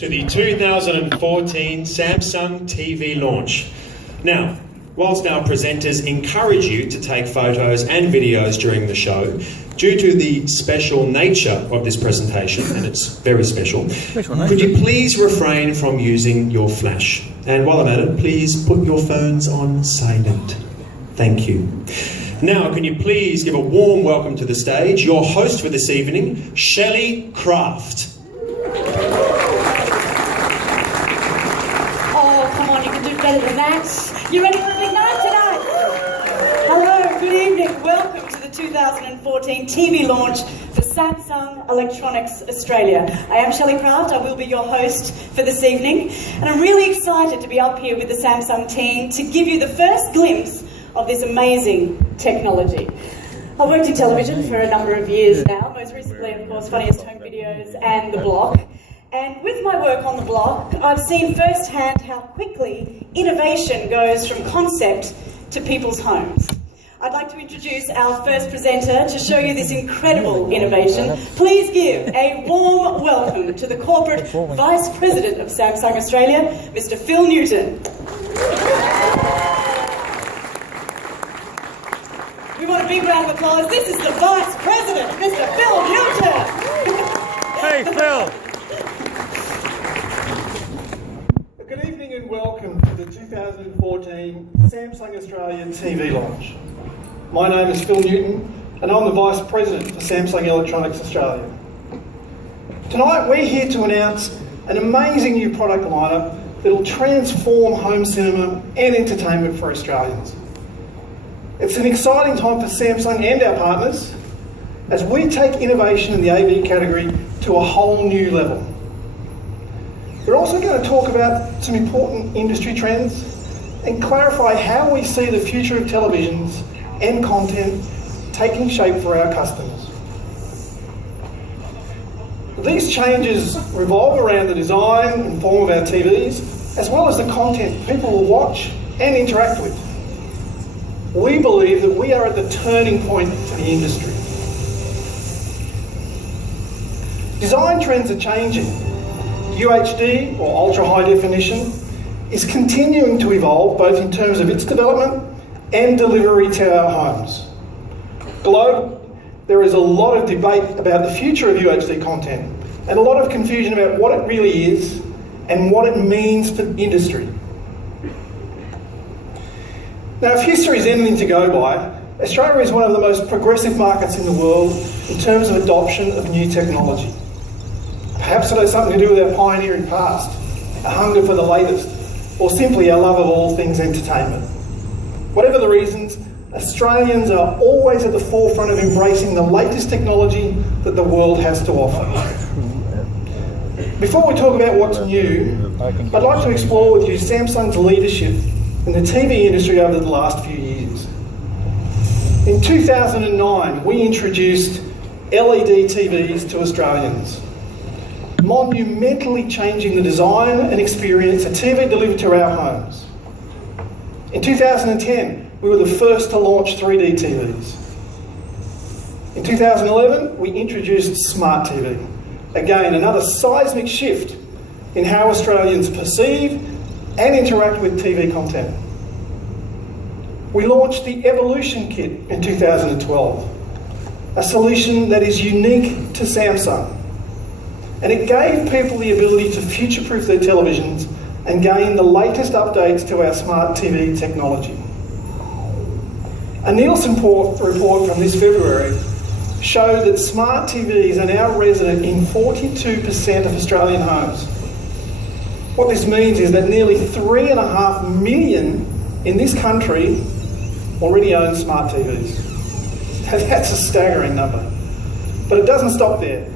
to the 2014 Samsung TV launch. Now, whilst our presenters encourage you to take photos and videos during the show, due to the special nature of this presentation, and it's very special, could you please refrain from using your flash? And while I'm at it, please put your phones on silent. Thank you. Now, can you please give a warm welcome to the stage, your host for this evening, Shelley Craft. Oh, come on, you can do better than that. You ready for a big night tonight? Hello, good evening. Welcome to the 2014 TV launch for Samsung Electronics Australia. I am Shelley Craft, I will be your host for this evening, and I'm really excited to be up here with the Samsung team to give you the first glimpse of this amazing technology. I've worked in television for a number of years now, most recently, of course, Funniest Home Videos and The Block. And with my work on The Block, I've seen firsthand how quickly innovation goes from concept to people's homes. I'd like to introduce our first presenter to show you this incredible innovation. Please give a warm welcome to the Corporate Vice President of Samsung Australia, Mr. Phil Newton. We want a big round of applause. This is the Vice President, Mr. Phil Newton. Hey, Phil. Good evening and welcome to the 2014 Samsung Australia TV launch. My name is Phil Newton and I'm the Vice President for Samsung Electronics Australia. Tonight we're here to announce an amazing new product lineup that will transform home cinema and entertainment for Australians. It's an exciting time for Samsung and our partners as we take innovation in the AV category to a whole new level. We're also going to talk about some important industry trends and clarify how we see the future of televisions and content taking shape for our customers. These changes revolve around the design and form of our TVs, as well as the content people will watch and interact with. We believe that we are at the turning point for the industry. Design trends are changing. UHD, or ultra high definition, is continuing to evolve both in terms of its development and delivery to our homes. Globally, there is a lot of debate about the future of UHD content and a lot of confusion about what it really is and what it means for the industry. Now, if history is anything to go by, Australia is one of the most progressive markets in the world in terms of adoption of new technology. Perhaps it has something to do with our pioneering past, a hunger for the latest, or simply our love of all things entertainment. Whatever the reasons, Australians are always at the forefront of embracing the latest technology that the world has to offer. Before we talk about what's new, I'd like to explore with you Samsung's leadership in the TV industry over the last few years. In 2009, we introduced LED TVs to Australians, monumentally changing the design and experience of TV delivered to our homes. In 2010, we were the first to launch 3D TVs. In 2011, we introduced Smart TV. Again, another seismic shift in how Australians perceive and interact with TV content. We launched the Evolution Kit in 2012, a solution that is unique to Samsung. And it gave people the ability to future-proof their televisions and gain the latest updates to our smart TV technology. A Nielsen report from this February showed that smart TVs are now resident in 42% of Australian homes. What this means is that nearly 3.5 million in this country already own smart TVs. That's a staggering number. But it doesn't stop there.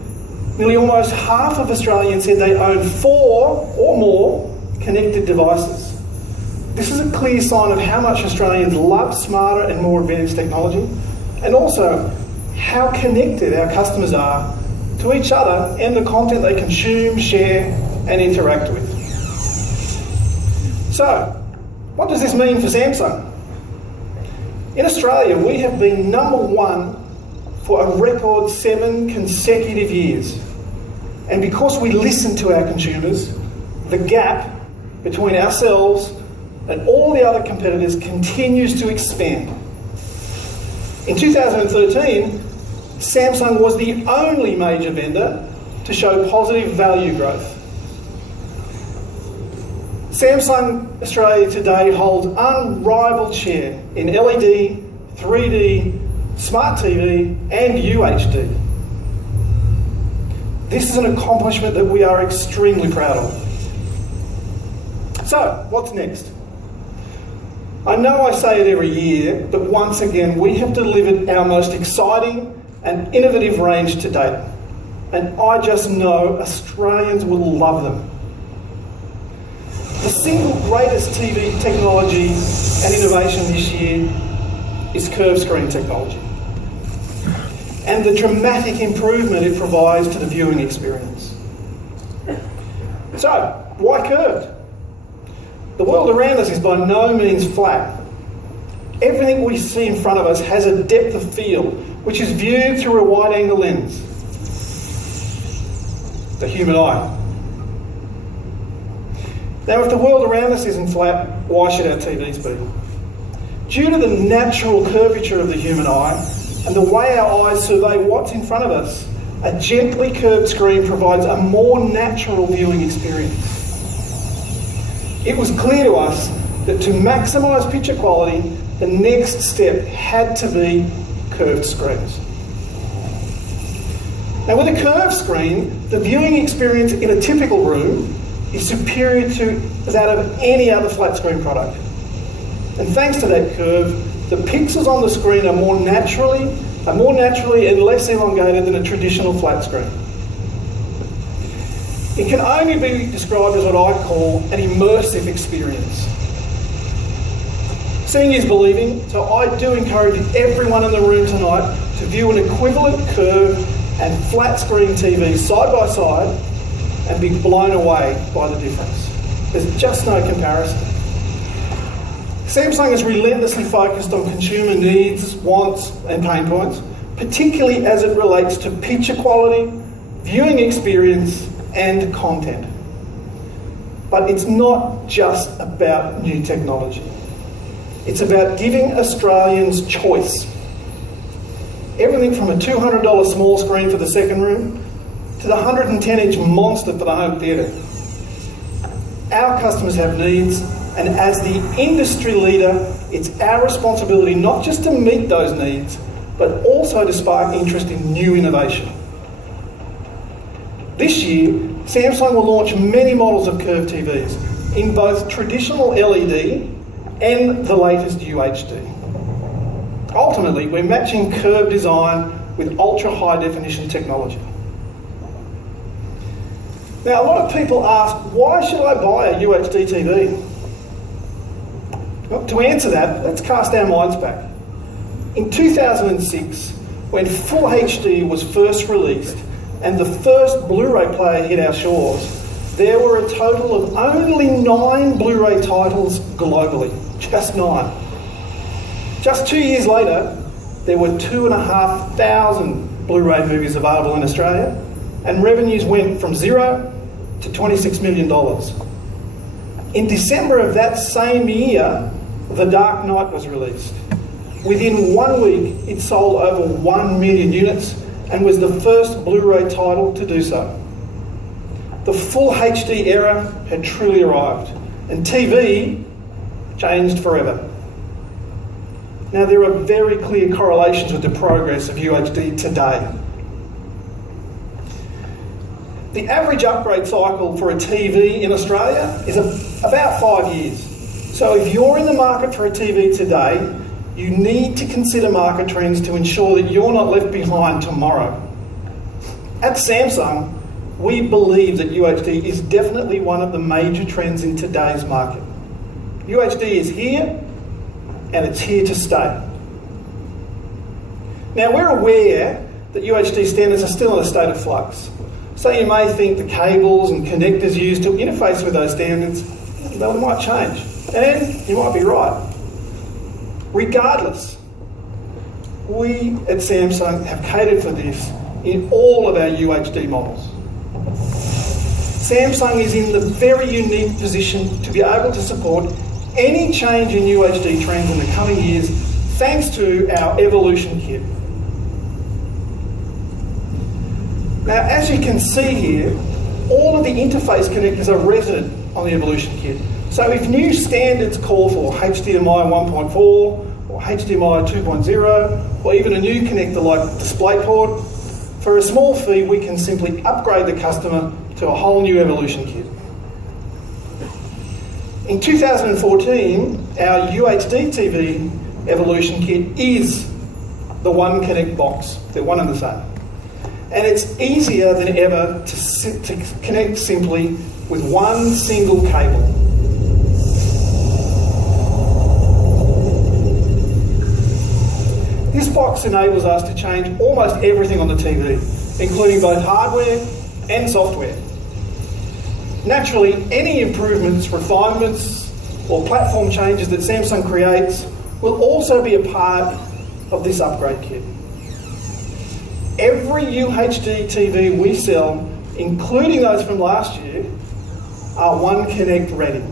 Nearly almost half of Australians said they own 4 or more connected devices. This is a clear sign of how much Australians love smarter and more advanced technology, and also how connected our customers are to each other and the content they consume, share and interact with. So, what does this mean for Samsung? In Australia, we have been #1 for a record 7 consecutive years. And because we listen to our consumers, the gap between ourselves and all the other competitors continues to expand. In 2013, Samsung was the only major vendor to show positive value growth. Samsung Australia today holds unrivaled share in LED, 3D, Smart TV and UHD. This is an accomplishment that we are extremely proud of. So, what's next? I know I say it every year, but once again, we have delivered our most exciting and innovative range to date. And I just know Australians will love them. The single greatest TV technology and innovation this year is curved screen technology, and the dramatic improvement it provides to the viewing experience. So, why curved? The world around us is by no means flat. Everything we see in front of us has a depth of field, which is viewed through a wide-angle lens. The human eye. Now, if the world around us isn't flat, why should our TVs be? Due to the natural curvature of the human eye and the way our eyes survey what's in front of us, a gently curved screen provides a more natural viewing experience. It was clear to us that to maximise picture quality, the next step had to be curved screens. Now, with a curved screen, the viewing experience in a typical room is superior to that of any other flat screen product. And thanks to that curve, the pixels on the screen are more naturally and less elongated than a traditional flat screen. It can only be described as what I call an immersive experience. Seeing is believing, so I do encourage everyone in the room tonight to view an equivalent curved and flat screen TV side by side and be blown away by the difference. There's just no comparison. Samsung is relentlessly focused on consumer needs, wants and pain points, particularly as it relates to picture quality, viewing experience and content. But it's not just about new technology. It's about giving Australians choice. Everything from a $200 small screen for the second room to the 110-inch monster for the home theatre. Our customers have needs, and as the industry leader, it's our responsibility not just to meet those needs, but also to spark interest in new innovation. This year, Samsung will launch many models of curved TVs in both traditional LED and the latest UHD. Ultimately, we're matching curved design with ultra-high definition technology. Now, a lot of people ask, why should I buy a UHD TV? Well, to answer that, let's cast our minds back. In 2006, when Full HD was first released and the first Blu-ray player hit our shores, there were a total of only 9 Blu-ray titles globally. Just 9. Just 2 years later, there were 2,500 Blu-ray movies available in Australia, and revenues went from $0 to $26 million. In December of that same year, The Dark Knight was released. Within 1 week, it sold over 1 million units and was the first Blu-ray title to do so. The Full HD era had truly arrived, and TV changed forever. Now, there are very clear correlations with the progress of UHD today. The average upgrade cycle for a TV in Australia is about 5 years. So if you're in the market for a TV today, you need to consider market trends to ensure that you're not left behind tomorrow. At Samsung, we believe that UHD is definitely one of the major trends in today's market. UHD is here, and it's here to stay. Now, we're aware that UHD standards are still in a state of flux. So you may think the cables and connectors used to interface with those standards, well, might change. And you might be right. Regardless, we at Samsung have catered for this in all of our UHD models. Samsung is in the very unique position to be able to support any change in UHD trends in the coming years thanks to our Evolution kit. Now, as you can see here, all of the interface connectors are resident on the Evolution kit. So if new standards call for HDMI 1.4 or HDMI 2.0 or even a new connector like DisplayPort, for a small fee we can simply upgrade the customer to a whole new Evolution kit. In 2014, our UHD TV Evolution kit is the One Connect box. They're one and the same. And it's easier than ever to connect simply with one single cable. This box enables us to change almost everything on the TV, including both hardware and software. Naturally, any improvements, refinements, or platform changes that Samsung creates will also be a part of this upgrade kit. Every UHD TV we sell, including those from last year, are One Connect ready.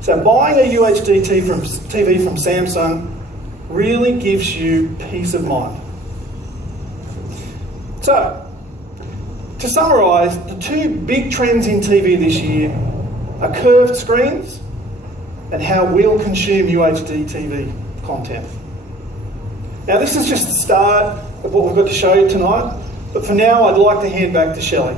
So buying a UHD TV from Samsung really gives you peace of mind. So, to summarise, the two big trends in TV this year are curved screens and how we'll consume UHD TV content. Now, this is just the start of what we've got to show you tonight, but for now I'd like to hand back to Shelley.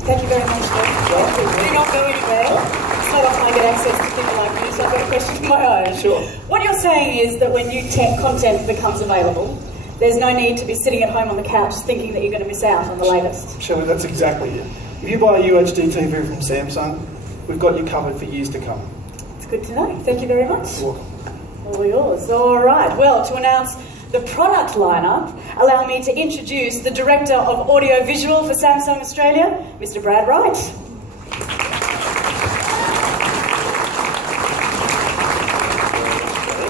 Thank you very much, Dave. Do not go anywhere. It's not often I get access to people like you, so I've got a question of my own. Sure. What you're saying is that when new tech content becomes available, there's no need to be sitting at home on the couch thinking that you're going to miss out on the latest. Shelley, that's exactly it. If you buy a UHD TV from Samsung, we've got you covered for years to come. It's good to know. Thank you very much. You're welcome. All yours. All right. Well, to announce the product lineup, allow me to introduce the Director of Audio Visual for Samsung Australia, Mr. Brad Wright.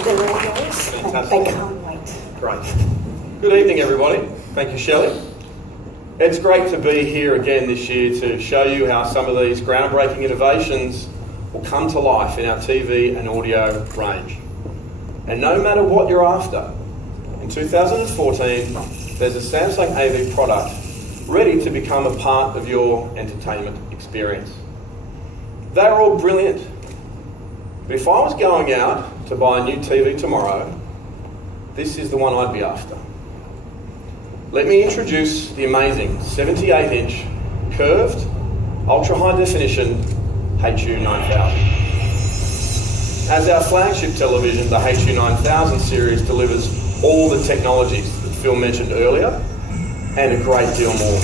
They're all yours. They can't wait. Great. Good evening, everybody. Thank you, Shelley. It's great to be here again this year to show you how some of these groundbreaking innovations will come to life in our TV and audio range. And no matter what you're after, in 2014, there's a Samsung AV product ready to become a part of your entertainment experience. They're all brilliant. But if I was going out to buy a new TV tomorrow, this is the one I'd be after. Let me introduce the amazing 78-inch curved, ultra-high definition HU9000. As our flagship television, the HU9000 series delivers all the technologies that Phil mentioned earlier and a great deal more.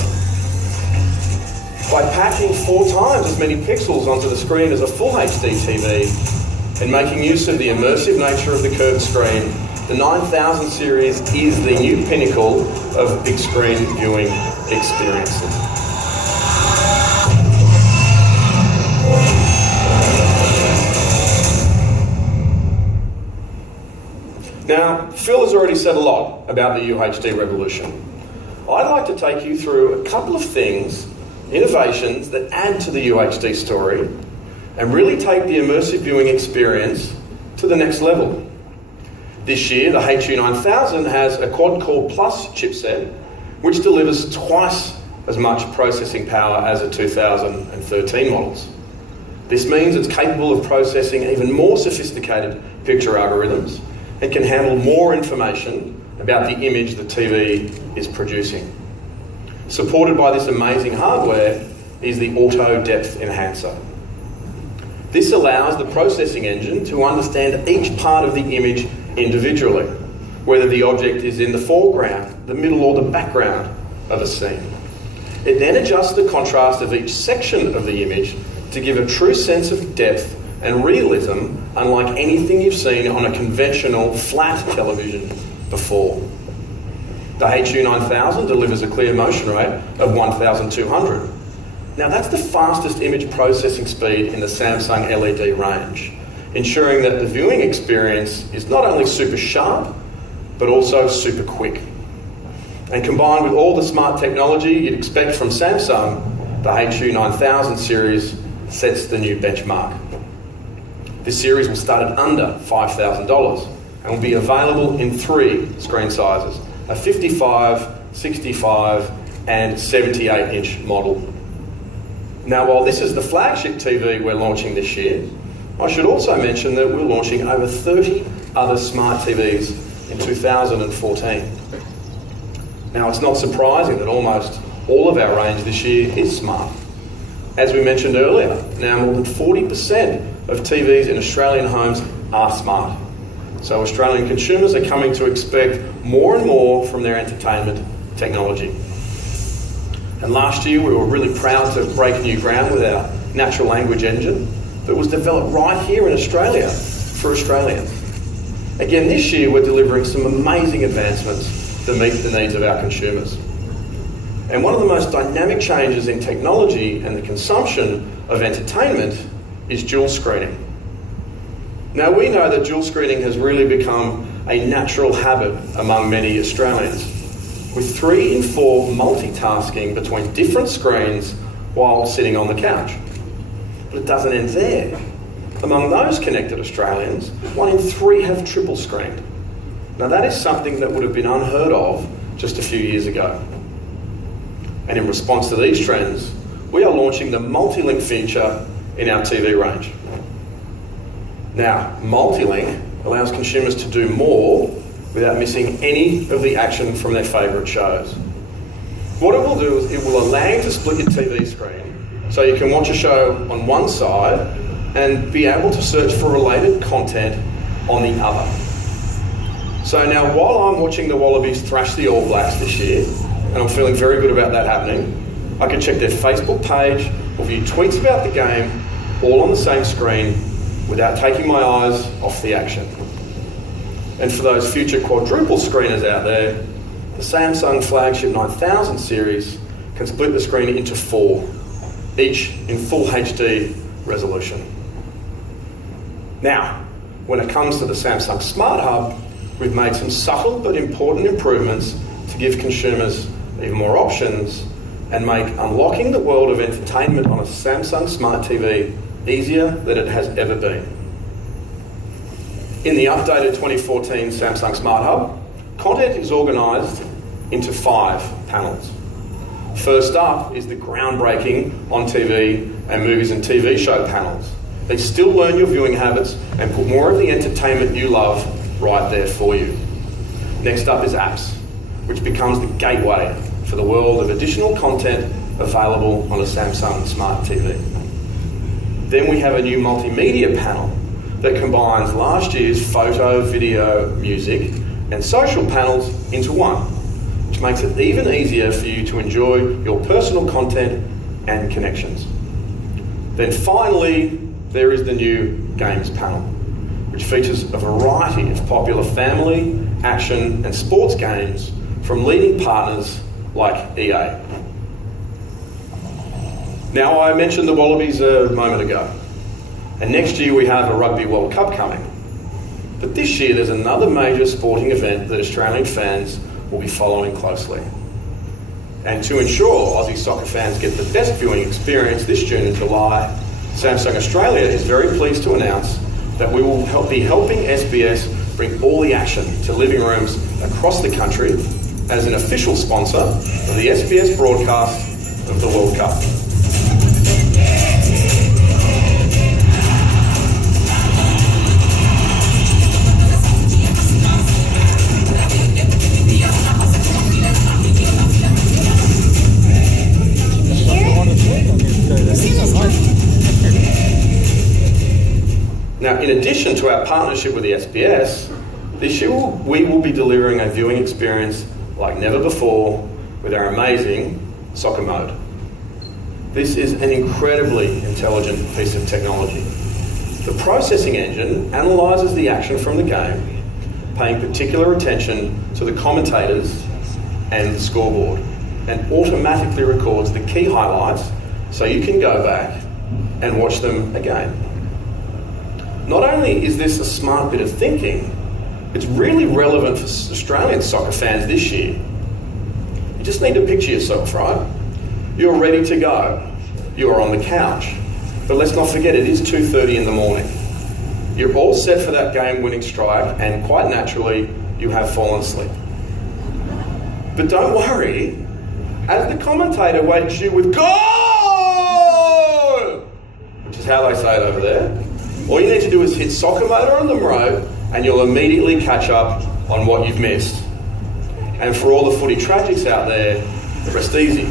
By packing 4 times as many pixels onto the screen as a full HD TV and making use of the immersive nature of the curved screen, the 9000 series is the new pinnacle of big screen viewing experiences. Now, Phil has already said a lot about the UHD revolution. I'd like to take you through a couple of things, innovations that add to the UHD story and really take the immersive viewing experience to the next level. This year, the HU9000 has a quad-core plus chipset, which delivers twice as much processing power as the 2013 models. This means it's capable of processing even more sophisticated picture algorithms and can handle more information about the image the TV is producing. Supported by this amazing hardware is the Auto Depth Enhancer. This allows the processing engine to understand each part of the image individually, whether the object is in the foreground, the middle or the background of a scene. It then adjusts the contrast of each section of the image to give a true sense of depth and realism unlike anything you've seen on a conventional flat television before. The HU9000 delivers a clear motion rate of 1200. Now that's the fastest image processing speed in the Samsung LED range, ensuring that the viewing experience is not only super sharp, but also super quick. And combined with all the smart technology you'd expect from Samsung, the HU9000 series sets the new benchmark. This series will start at under $5,000 and will be available in 3 screen sizes, a 55, 65 and 78-inch model. Now, while this is the flagship TV we're launching this year, I should also mention that we're launching over 30 other smart TVs in 2014. Now, it's not surprising that almost all of our range this year is smart. As we mentioned earlier, now more than 40% of TVs in Australian homes are smart. So Australian consumers are coming to expect more and more from their entertainment technology. And last year we were really proud to break new ground with our natural language engine that was developed right here in Australia for Australians. Again, this year we're delivering some amazing advancements to meet the needs of our consumers. And one of the most dynamic changes in technology and the consumption of entertainment is dual screening. Now, we know that dual screening has really become a natural habit among many Australians, with 3 in 4 multitasking between different screens while sitting on the couch. But it doesn't end there. Among those connected Australians, 1 in 3 have triple screened. Now, that is something that would have been unheard of just a few years ago. And in response to these trends, we are launching the multi-link feature in our TV range. Now, multi-link allows consumers to do more without missing any of the action from their favourite shows. What it will do is it will allow you to split your TV screen so you can watch a show on one side and be able to search for related content on the other. So now, while I'm watching the Wallabies thrash the All Blacks this year, and I'm feeling very good about that happening, I can check their Facebook page or view tweets about the game all on the same screen without taking my eyes off the action. And for those future quadruple screeners out there, the Samsung flagship 9000 series can split the screen into 4, each in full HD resolution. Now, when it comes to the Samsung Smart Hub, we've made some subtle but important improvements to give consumers even more options and make unlocking the world of entertainment on a Samsung Smart TV easier than it has ever been. In the updated 2014 Samsung Smart Hub, content is organised into 5 panels. First up is the groundbreaking on TV and movies and TV show panels. They still learn your viewing habits and put more of the entertainment you love right there for you. Next up is apps, which becomes the gateway for the world of additional content available on a Samsung Smart TV. Then we have a new multimedia panel that combines last year's photo, video, music and social panels into one, which makes it even easier for you to enjoy your personal content and connections. Then finally, there is the new games panel, which features a variety of popular family, action and sports games from leading partners like EA. Now, I mentioned the Wallabies a moment ago, and next year we have a Rugby World Cup coming. But this year there's another major sporting event that Australian fans will be following closely. And to ensure Aussie soccer fans get the best viewing experience this June and July, Samsung Australia is very pleased to announce that we will be helping SBS bring all the action to living rooms across the country as an official sponsor of the SBS broadcast of the World Cup. Now, in addition to our partnership with the SBS, this year we will be delivering a viewing experience like never before with our amazing soccer mode. This is an incredibly intelligent piece of technology. The processing engine analyses the action from the game, paying particular attention to the commentators and the scoreboard, and automatically records the key highlights so you can go back and watch them again. Not only is this a smart bit of thinking, it's really relevant for Australian soccer fans this year. just need to picture yourself, right? You're ready to go. You are on the couch. But let's not forget, it is 2:30 in the morning. You're all set for that game-winning strike, and quite naturally, you have fallen asleep. But don't worry, as the commentator waits you with "Go!", which is how they say it over there, all you need to do is hit soccer motor on the remote, and you'll immediately catch up on what you've missed. And for all the footy tragics out there, rest easy.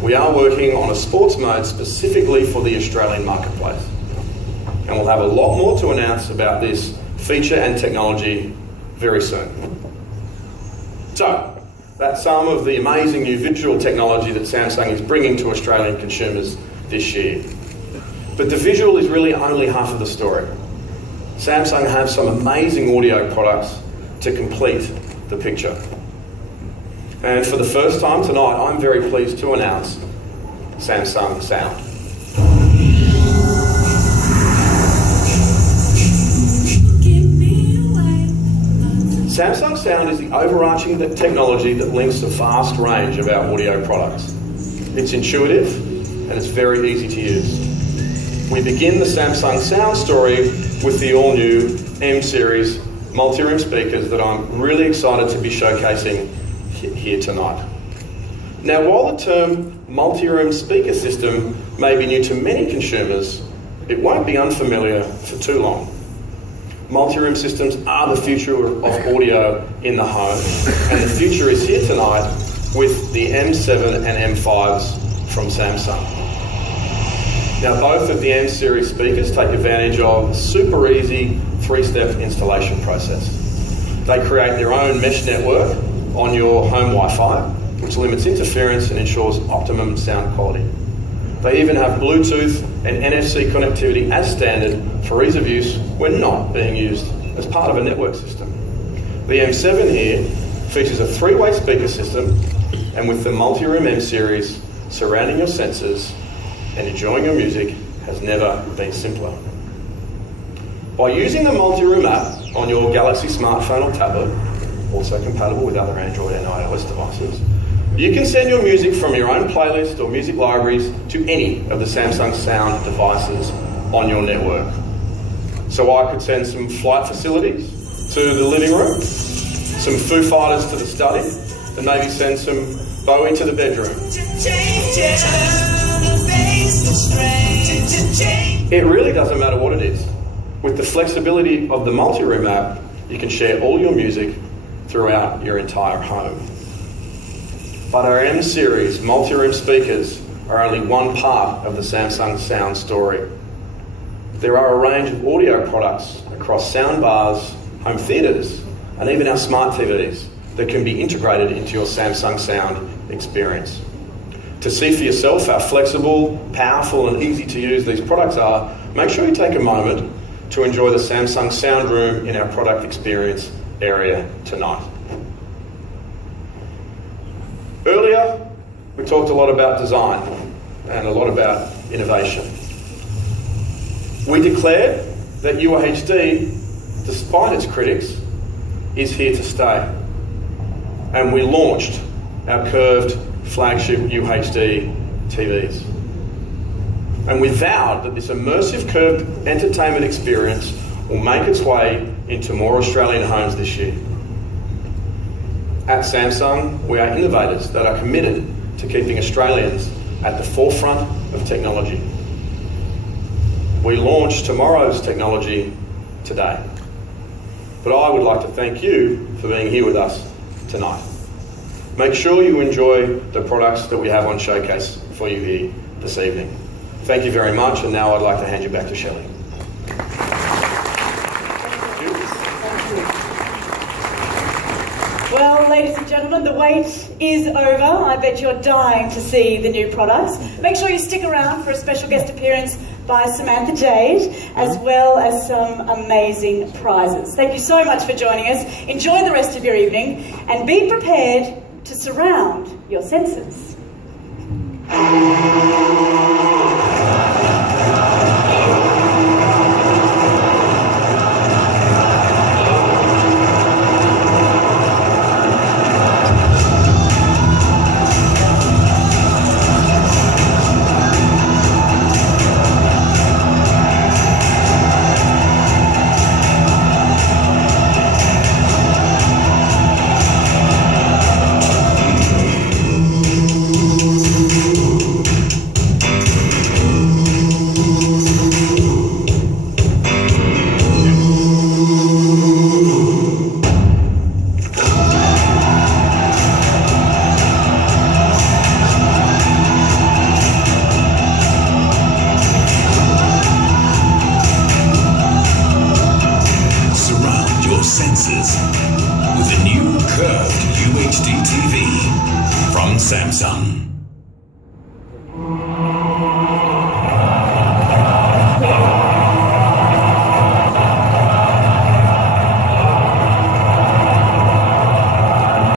We are working on a sports mode specifically for the Australian marketplace. And we'll have a lot more to announce about this feature and technology very soon. So, that's some of the amazing new visual technology that Samsung is bringing to Australian consumers this year. But the visual is really only half of the story. Samsung have some amazing audio products to complete the picture. And for the first time tonight, I'm very pleased to announce Samsung Sound. Samsung Sound is the overarching technology that links a vast range of our audio products. It's intuitive and it's very easy to use. We begin the Samsung Sound story with the all-new M-Series multi-room speakers that I'm really excited to be showcasing here tonight. Now, while the term multi-room speaker system may be new to many consumers, it won't be unfamiliar for too long. Multi-room systems are the future of audio in the home, and the future is here tonight with the M7 and M5s from Samsung. Now, both of the M-Series speakers take advantage of a super easy three-step installation process. They create their own mesh network on your home Wi-Fi, which limits interference and ensures optimum sound quality. They even have Bluetooth and NFC connectivity as standard for ease of use when not being used as part of a network system. The M7 here features a three-way speaker system, and with the multi-room M-Series, surrounding your senses and enjoying your music has never been simpler. By using the multi-room app on your Galaxy smartphone or tablet, also compatible with other Android and iOS devices, you can send your music from your own playlist or music libraries to any of the Samsung Sound devices on your network. So I could send some Flight Facilities to the living room, some Foo Fighters to the study, and maybe send some Bowie to the bedroom. It really doesn't matter what it is. With the flexibility of the multi-room app, you can share all your music throughout your entire home. But our M-Series multi-room speakers are only one part of the Samsung Sound story. There are a range of audio products across sound bars, home theatres, and even our smart TVs that can be integrated into your Samsung Sound experience. To see for yourself how flexible, powerful, and easy to use these products are, make sure you take a moment to enjoy the Samsung Sound Room in our product experience area tonight. Earlier, we talked a lot about design and a lot about innovation. We declared that UHD, despite its critics, is here to stay. And we launched our Curved flagship UHD TVs. And we vowed that this immersive curved entertainment experience will make its way into more Australian homes this year. At Samsung, we are innovators that are committed to keeping Australians at the forefront of technology. We launch tomorrow's technology today. But I would like to thank you for being here with us tonight. Make sure you enjoy the products that we have on showcase for you here this evening. Thank you very much, and now I'd like to hand you back to Shelley. Well, ladies and gentlemen, the wait is over. I bet you're dying to see the new products. Make sure you stick around for a special guest appearance by Samantha Jade, as well as some amazing prizes. Thank you so much for joining us. Enjoy the rest of your evening, and be prepared to surround your senses. Samsung.